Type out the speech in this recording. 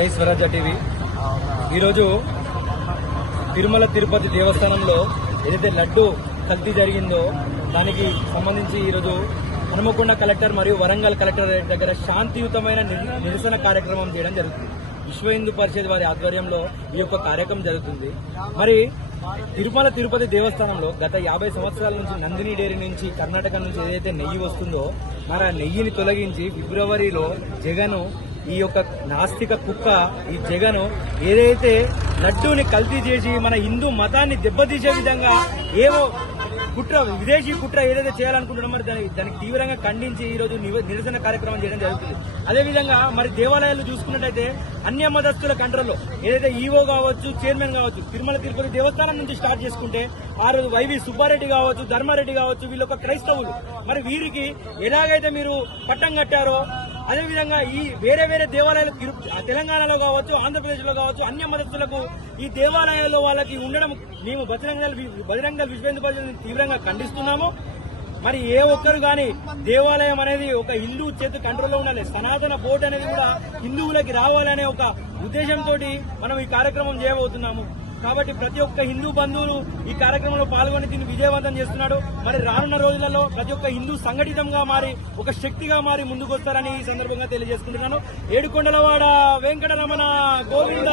జై స్వరాజ్య టీవీ. ఈరోజు తిరుమల తిరుపతి దేవస్థానంలో ఏదైతే లడ్డు కల్తీ జరిగిందో దానికి సంబంధించి ఈరోజు హనుమకొండ కలెక్టర్ మరియు వరంగల్ కలెక్టర్ దగ్గర శాంతియుతమైన నిరసన కార్యక్రమం చేయడం జరుగుతుంది. విశ్వ హిందూ పరిషత్ వారి ఆధ్వర్యంలో ఈ యొక్క కార్యక్రమం జరుగుతుంది. మరి తిరుమల తిరుపతి దేవస్థానంలో గత 50 సంవత్సరాల నుంచి నందిని డైరీ నుంచి కర్ణాటక నుంచి ఏదైతే నెయ్యి వస్తుందో మరి ఆ నెయ్యిని తొలగించి ఫిబ్రవరిలో జగన్ ఈ యొక్క నాస్తిక కుక్క ఈ జగన్ ఏదైతే లడ్డూని కల్తీ చేసి మన హిందూ మతాన్ని దెబ్బతీసే విధంగా ఏవో కుట్ర విదేశీ కుట్ర ఏదైతే చేయాలనుకుంటున్నామో మరి దానికి తీవ్రంగా ఖండించి ఈ రోజు నిరసన కార్యక్రమం చేయడం జరుగుతుంది. అదేవిధంగా మరి దేవాలయాలు చూసుకున్నట్టయితే అన్య మతస్థుల కంట్రోల్లో ఏదైతే ఈవో కావచ్చు, చైర్మన్ కావచ్చు, తిరుమల తిరుపతి దేవస్థానం నుంచి స్టార్ట్ చేసుకుంటే ఆ రోజు వైవి సుబ్బారెడ్డి కావచ్చు, ధర్మారెడ్డి కావచ్చు, వీళ్ళొక క్రైస్తవులు. మరి వీరికి ఎలాగైతే మీరు పట్టం కట్టారో అదేవిధంగా ఈ వేరే వేరే దేవాలయాలు తెలంగాణలో కావచ్చు, ఆంధ్రప్రదేశ్ లో కావచ్చు, అన్య మతస్థులకు ఈ దేవాలయాల్లో వాళ్ళకి ఉండడం మేము బజరంగ విశ్వ హిందూ పరిషత్ తీవ్రంగా ఖండిస్తున్నాము. మరి ఏ ఒక్కరు గాని దేవాలయం అనేది ఒక హిందూ చేతి కంట్రోల్లో ఉండాలి, సనాతన బోర్డు అనేది కూడా హిందువులకి రావాలనే ఒక ఉద్దేశంతో మనం ఈ కార్యక్రమం చేయబోతున్నాము. కాబట్టి ప్రతి ఒక్క హిందూ బంధువులు ఈ కార్యక్రమంలో పాల్గొని దీన్ని విజయవంతం చేస్తున్నాడు. మరి రానున్న రోజులలో ప్రతి ఒక్క హిందూ సంఘటితంగా మారి ఒక శక్తిగా మారి ముందుకొస్తారని ఈ సందర్భంగా తెలియజేసుకుంటున్నాను. ఏడుకొండలవాడ వెంకటరమణ గోవింద.